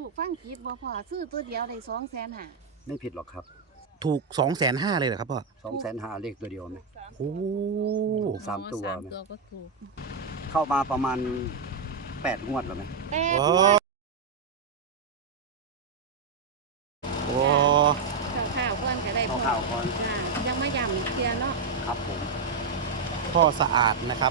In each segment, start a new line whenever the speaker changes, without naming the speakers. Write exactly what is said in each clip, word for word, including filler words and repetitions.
กฟังผิดบ่พ่อซื้อตัวเดียวได้สองแสนห้า
ไม่ผิดหรอกครับ
ถูกสองแสนห้าเลยเหรอครับพ่อ
สองแสนห้าเลขตัวเดียวไหม
โอ้
สามตัว
สามตัวก็ถูก
เข้ามาประมาณแปดงวดหรือไหม
แปดงวด
โอ้
ข้าวๆก่อนก็ได้พ่อ
ข้าวก่อน
จ้ายังไม่ย่ำเทียเนาะ
ครับผม
พ่อสะอาดนะครับ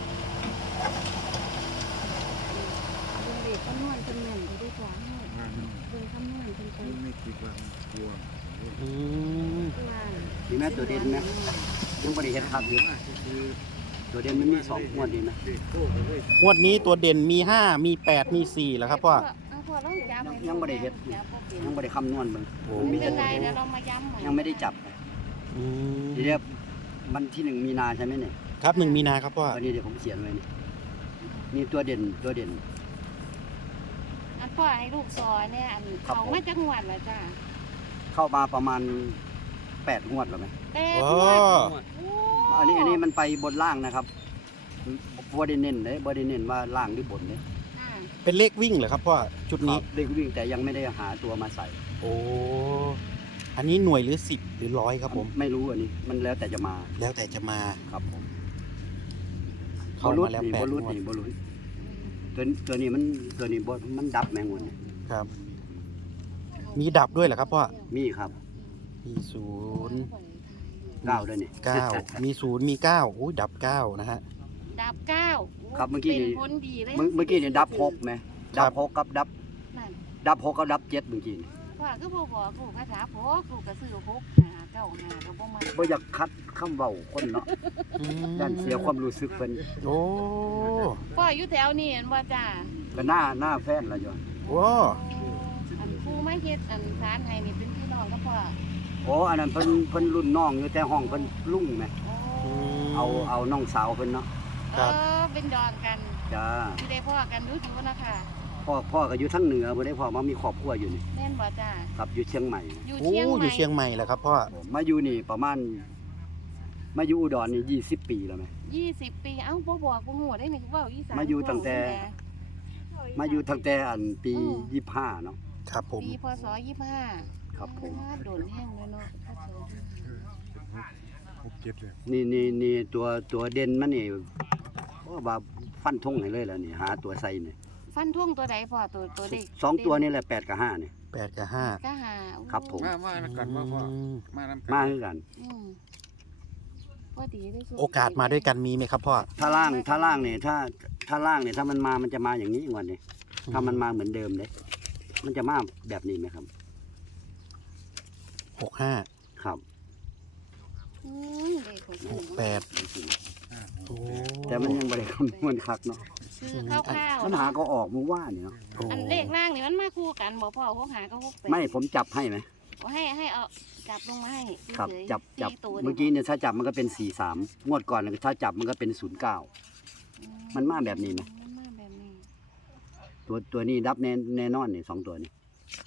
เป็นเด็กคำนวณเป็นแม่นที่ได้กว่าให้เป็นคำนวณเป็นคน
ไม่คิดว่ามันกลัว
อืม
มีแม่ตัวเด่นไหมยังบริเห็นครับอยู่ตัวเด่นมันมีสองงวดดีไหม
งวดนี้ตัวเด่นมีห้ามีแปดมีสี่แล้วครับพ่อ
ยังบริเห็นยังบริคำนวณมึง
มีแต่ตัวเดียว
ยังไม่ได้จับทีเดียวมันที่หนึ่งมีนาใช่ไหมเนี่ย
ครับหนึ่งมีนาครับพ่อ
วันนี้เดี๋ยวผมเขียนไว้นี่มีตัวเด่นตัวเด่น
อันพ่อให้ลูกซอยเนี่ยอันเขาไม่จังหวัดเหรอจ้า
เข้ามาประมาณแปดงวดหรือไหม
แปดงวด
อันนี้อันนี้มันไปบนล่างนะครับบริเน้นเลยบริเน้นว่าล่างหรือบนเนี่ย
เป็นเลขวิ่งเหรอครับพ่อชุดนี้
เลขวิ่งแต่ยังไม่ได้หาตัวมาใส่
โอ้อันนี้หน่วยหรือสิบหรือร้อยครับผม
ไม่รู้อันนี้มันแล้วแต่จะมา
แล้วแต่จะมา
ครับผมเขาลุ้นนี่บอลุ้นนี่บอลุ้นตัวตัวนี้มันตัวนี้บอมันดับแมงวัน
ครับมีดับด้วยเหรอครับพ่อ
มีครับ
มีศูนย์
เก้าด้วยนี่
เก้ามีศูนย์มีเก้าโอ้ยดับเก้านะฮะ
ดับเก้า
ครับเมื่อกี้นี่
เ
มื่อกี้นี่ดับหกไหมดับหกกับดับดับหกกับดับเจ็ดเมื่อกี้นี่
ว่าคือพ่อบอกลูกภาษาพ่อลูกกระสือพกหาเก้าหาก็บ่มา
บ่อยากคัดคำเบาคนเนาะด้านเสียความรู้สึกเพิ่น
โอ้
พ่ออยู่แถวนี้เห็นบ่จ้า
ก็หน้าหน้าแฟนละจ้ะ
ว้า
อันครูไม่เฮ็ดอันสารให้นี่เป็นพี่น้องกับพ่อ
โอ้อันนั้นเพิ่นเพิ่นรุ่นน้องอยู่แต่ห้องเพิ่นลุงแม่เอาเอาน้องสาวเพิ่นเนาะ
เออเป็นดองกัน
จ้า
สิได้พ่อกันรู้อยู่นะคะ
พ่อพ่อก็อยู่ทั้งเหนือบ่ได้พ่อมามีครอบครัวอยู่นี่
แม่นบ่จ้า
ครับอยู่เชียงใหม่
อยู่เชียงใหม่
อยู่เชียงใหม่แหละครับพ่อ
มาอยู่นี่ประมาณมาอยู่อุดรนี่ยี่สิบปีแล้วมั้ย
ยี่สิบปีเอ้าบ่บอกบ่ฮู้ได้นี่เว้าอีสาน
มาอยู่ตั้งแต่มาอยู่ตั้งแต่อันปียี่สิบห้าเนาะ
ครับผม
ปีพศยี่สิบห้า
ครับผม
โดนแห้งเลยเนาะ
นี่นี่นี่ตัวตัวเด่นมันนี่ว่าฟันธงให้เลยแล้วนี่หาตัวใส่นี่
ฟันธงตัวใดพ่อตัวตัวเด็ก
สองตัวนี่แหละแปดกับห้านี่
แปดกับห้า
ก็หา
ครับผม
มามากันมาพ่อมานำ
มาด้วยกัน
โอกาสมาด้วยกันมีไหมครับพ่อ
ถ้าล่างถ้าล่างเนี่ยถ้าถ้าล่างเนี่ยถ้ามันมามันจะมาอย่างนี้วันนี้ถ้ามันมาเหมือนเดิมเลยมันจะมาแบบนี้ไหมครับ
หกห้า
ครับ
หกแปด
แต่มันยังไม่ได้คำนวณคักเนาะ
คือข้าวๆ
มันหาก็ออกมือว่านี่เนาะ
อันเลขล่างนี่มันมาคู่กันบอกพ่อหกหาก็หกแปด
ไม่ผมจับให้ไหม
ให้ให้เอาจับลงมาให้
ครับจับจับเมื่อกี้เนี่ยถ้าจับมันก็เป็นสี่สามงวดก่อนถ้าจับมันก็เป็นศูนย์เก้ามันมาแบบนี้ไหมตัวตัวนี้ดับแน่แน่นอนนี่สองตัวนี้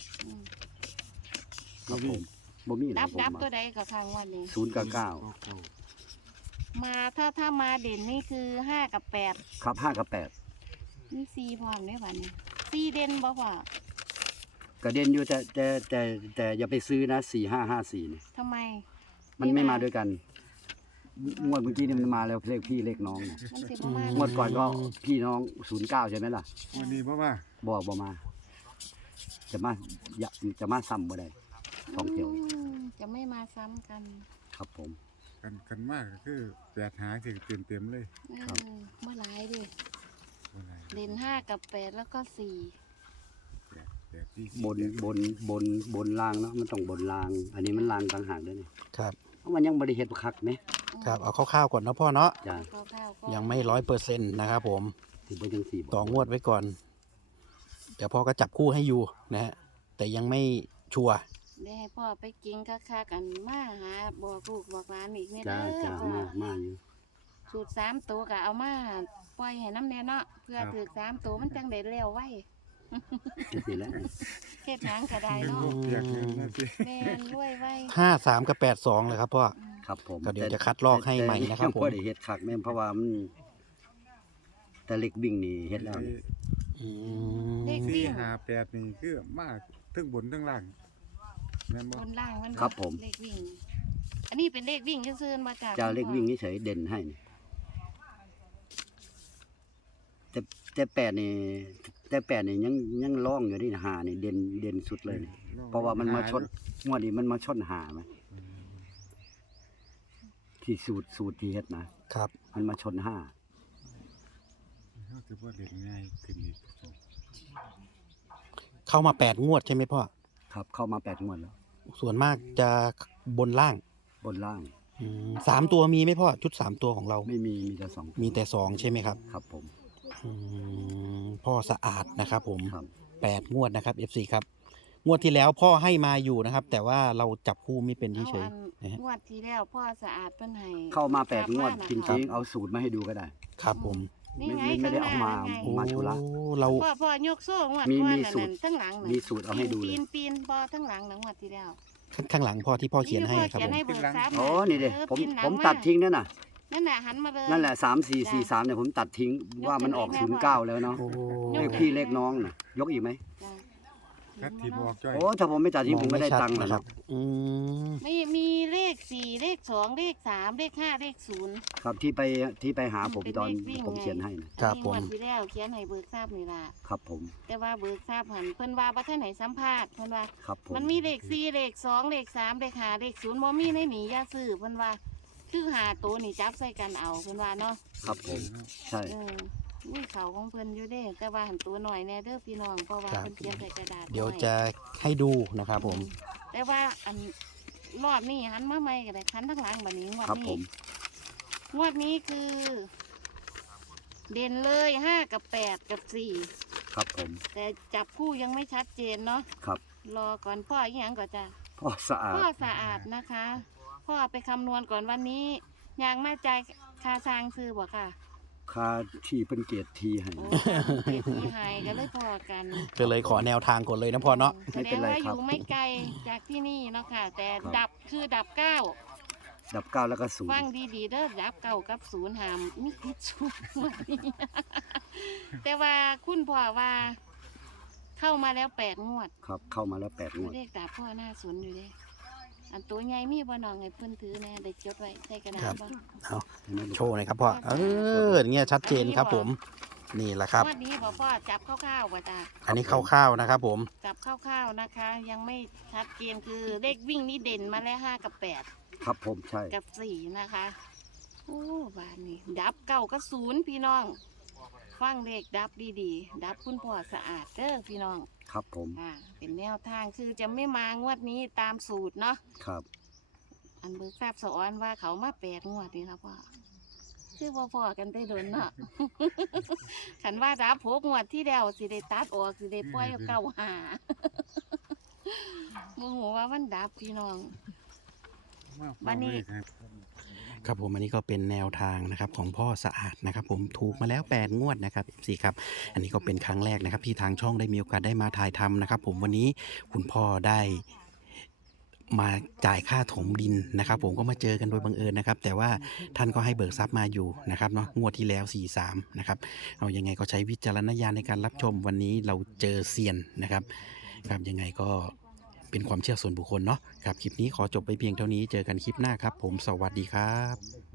ครับผมบ่มี
ดับดับตัวใดกับทางวันนี้
ศูนย์กับเก้า
มาถ้าถ้ามาเด่นนี่คือห้ากับแปด
ครับห้ากับแปด
นี่สี่พร้อมได้วันนี้สี่เด่นบ่พ่
อกระเด็นอยู่แต่แต่แต่แต่อย่าไปซื้อนะสี่ห้าห้าสี่เนี่ย
ทำไม
มันไม่มาด้วยกันงวดเมื่อกี้นี่มันมาแล้วเลขพี่เลขน้องงวดก่อนก็พี่น้องศูนย์เก้าใช่ไหมล่ะ
วันนี้พ่อมา
บอกบอกมาจะมาอย่าจะมาซ้ำบ่ได้สองเที่ยว
จะไม่มาซ้ำกัน
ครับผม
กันกันมากก็คือแปดหาที่เต็มเต็มเลย
ครับเมื่อไรดิเด่นห้ากับแปดแล้วก็สี่
บนบนบนบนรางเนาะมันต้องบนรางอันนี้มันรางต่างหากด้วยนี่
ครับ
มันยังบริเหตุคักไหม
ครับเอาคร่าวๆก่อนนะพ่อเนาะยังไม่ร้อยเปอร์เซ็นต์นะครับผมต่องวดไว้ก่อนเดี๋ยวพ่อก็จับคู่ให้อยู่นะฮะแต่ยังไม่ชัวร์
ได้ให้พ่อไปกินคักๆกันมาหาบอกลูกบอกหลานอีกเนี่ย
จ้าจ้ามามาอยู่
สูตรสามตัวก็เอามาปล่อยให้น้ำแน่เนาะเพื่อถือสามตัวมันจังได้เร็วไว้เฮ็ดหางกระไดเนาะแม่นรวยไว้
ห้าสามกับแปดสองเลยครับพ่อ
ครับผม
ก็เดี๋ยวจะคัดลอกให้ใหม่นะครับผม
พอได้เฮ็ดคักแม่เพราะว่ามันแต่เล็กบิ่งนี่เฮ็ดแล้ว
อืม
เลข
สี่ห้าแปดนี่คือมาทั้งบนทั้งล่างแม่นบ่
บนล่างมัน
ครับผม
เลขวิ่ง อันนี้เป็นเลขวิ่งซื่อๆมาจาก
จะเลขวิ่งเฉยๆเด่นให้นี่แต่แต่แปดนี่แต่แปดนี่ยังยังร้องอยู่นี่หานี่เด่นเด่นสุดเลยนี่เพราะว่ามันมาชนงวดนี้มันมาชนหาไหมที่สูตรสูตรที่เฮ็ดนะครับ มันมาชนห้า
เขาถือว่าเล่นง่ายขึ้นอีก
เข้ามาแปดงวดใช่ไหมพ่อ
ครับ เข้ามาแปดงวดแล้ว
ส่วนมากจะบนล่าง
บนล่าง
อืมสามตัวมีไหมพ่อชุดสามตัวของเรา
ไม่มีมีแต่สอง
มีแต่สองใช่ไหมครับ
ครับผม
อืมพ่อสะอาดนะครับผม
ครับ
แปดงวดนะครับ เอฟ ซี ครับ งวดที่แล้วพ่อให้มาอยู่นะครับ แต่ว่าเราจับคู่ไม่เป็น
เอา
เฉย
อัน
ๆนะฮะ
งวดที่แล้วพ่อสะอาดเพิ่นให้
เข้ามาแปดงวด
กลับ
จ
บ้าน
ริง
น่ะ
ๆเอาสูตรมาให้ดูก็ได้
ครับผม
นี่ไง
ไม่ไม่ได้
ข้างหน้
เอามา
ไง
โอ้
มาธุระ
เรา
พ่อพ่อยกโซ่งวด
มี
ก่อน
มี
นั่น
สูตร
น่ะทั้งหลังน่ะ
มีสูตรเอาให้ดูเล
ปี
ย
นปีนบ่ทั้งหลังนะงวดที่แล้ว
ข้างหลังพ่อที่พ่อเขียนให้ครับ
เขีย
ผ
น
ม
ให้เบิกทรัพย์
โอ้นี่เด้
ออ
ผม
ปีนหลัง
ผมตัดทิ้งนั่นน่ะ
นั่นแหละหันมาเลย
นั่นแหละสามสี่สี่สามเนี่ยผมตัดทิ้งว่ามันออกศูนย์เก้าแล้วเนาะ
โอ้
เลขพี่เลขน้องน่ะยกอีกไหม
จ้ะ
คัดที่บอกจ้อย
โอ้ถ้าผมไม่ตัดทิ้งผมไม่ได้ตังค์
มอ
แล้ว
ชั
เนาะ
อืม
ไม่มีเลขสี่เลขสองเลขสามเลขห้าเลขศูนย์
ครับที่ไปที่ไปหาผม
เป็น
ตอน
เลขวิ่ง
ผม
ไง
เขียนให้นะ
ครับ
อัน
ผ
นี้ง
ม
วดที่แล้วเขียนให้เบิกทรัพย์นี่ล่ะ
ครับผม
แต่ว่าเบิกทราบหันเพิ่นว่าบ่ทันไหนสัมภาษณ์เพิ่นว่า
ครับผม
มันมีเลขสี่เลขสองเลขสามเลขห้าเลขศูนย์บ่มีในหนีอย่าซื้อเพิ่นว่าคือหาตัวนี่จับใส่กันเอาเพิ่นว่าเนาะ
ครับผมใช่
เออมีเขาของเพิ่นอยู่เด้แต่ว่าหันตัวหน่อยแน่เด้อพี่น้องเพราะว่าเพิ่นเขียนใส่กระดาษ
เดี๋ยว
ไ
จะให้ดูนะครับผม
แต่ว่าอันรอบนี้หันมาใหม่ก็ได้คันทั้งหลังบัดนี้งวด
ครับผ
นี้
ม
งวดนี้คือ เด่นเลยห้ากับแปดกับสี่
ครับผม
แต่จับคู่ยังไม่ชัดเจนเนาะ
ครับ
รอก่อนพ่ออีหยังก่อนจ้ะ
พ่อสะอาด
พ่อสะอาดนะคะ พ่อไปคำนวณก่อนวันนี้ยางมาจ่ายคาซางซื้อบ่ค่ะ
คาที่เป็นเกียรติทีให้
โอ้เก็บที่หายก็เลยพอกัน
ก็เลยขอแนวทางก่อนเลยนะพ่อเนาะ
แสดงว่าอยู่ไม่ไกลจากที่นี่เนาะค่ะ แต่ดับคือดับเก้า
ดับเก้าแล้วก็ศูน
ฟัง
ย์
ดีๆเด้อดับเก้ากับศูนย์หามมีพิษสูงวันนี้ แต่ว่าคุณพ่อว่าเข้ามาแล้วแปดงวด
ครับ เข้ามาแล้วแปดงวด
เลขตาพ่อหน้าสนอยู่เด้อันตัวใหญ่มีบ่น้องไงเพิ่นถือแน่ได้จดไว้ใส่กระดาษบ่
เอา
เห็นไหมลูก
โชว์หน่อยครับพ่อ เอออย่างเงี้ยชัดเจนครับผม นี่แหละครับ
งวดนี้บ่พ่อจับคร่าวๆว่าจ้ะ
อันนี้คร่าวๆนะครับผม
จับคร่าวๆนะคะ ยังไม่ชัดเจนคือเลขวิ่งนี่เด่นมาแล้วห้ากับแปด
ครับผมใช่
กับสี่นะคะโอ้บานนี้ดับเก้ากับศูนย์พี่น้อง ฟังเลขดับดีๆ ดับคุณพ่อสะอาดเด้อพี่น้อง
ครับผม
อ่าเป็นแนวทางคือจะไม่มางวดนี้ตามสูตรเนาะ
ครับ
อันเบิกทราบสอนว่าเขามาแปดงวดนี่ครับพ่อคือพ่อพอๆกันได้โดนเนาะ ขันว่ารับหกงวดที่แล้วสิได้ตัดออกสิได้ปล่อยเก้าหา โมโหว่ามันดับพี่น้อง วันนี้
ครับผมอันนี้ก็เป็นแนวทางนะครับของพ่อสะอาดนะครับ ผมถูกมาแล้วแปดงวดนะครับสี่ครับอันนี้ก็เป็นครั้งแรกนะครับที่ทางช่องได้มีโอกาสได้มาถ่ายทำนะครับ ผมวันนี้คุณพ่อได้มาจ่ายค่าถมดินนะครับ ผมก็มาเจอกันโดยบังเอิญนะครับ แต่ว่าท่านก็ให้เบิกทรัพย์มาอยู่นะครับเนาะงวดที่แล้วสี่สามนะครับเอายังไงก็ใช้วิจารณญาณในการรับชมวันนี้เราเจอเซียนนะครับครับยังไงก็เป็นความเชื่อส่วนบุคคลเนาะครับคลิปนี้ขอจบไปเพียงเท่านี้เจอกันคลิปหน้าครับ ผมสวัสดีครับ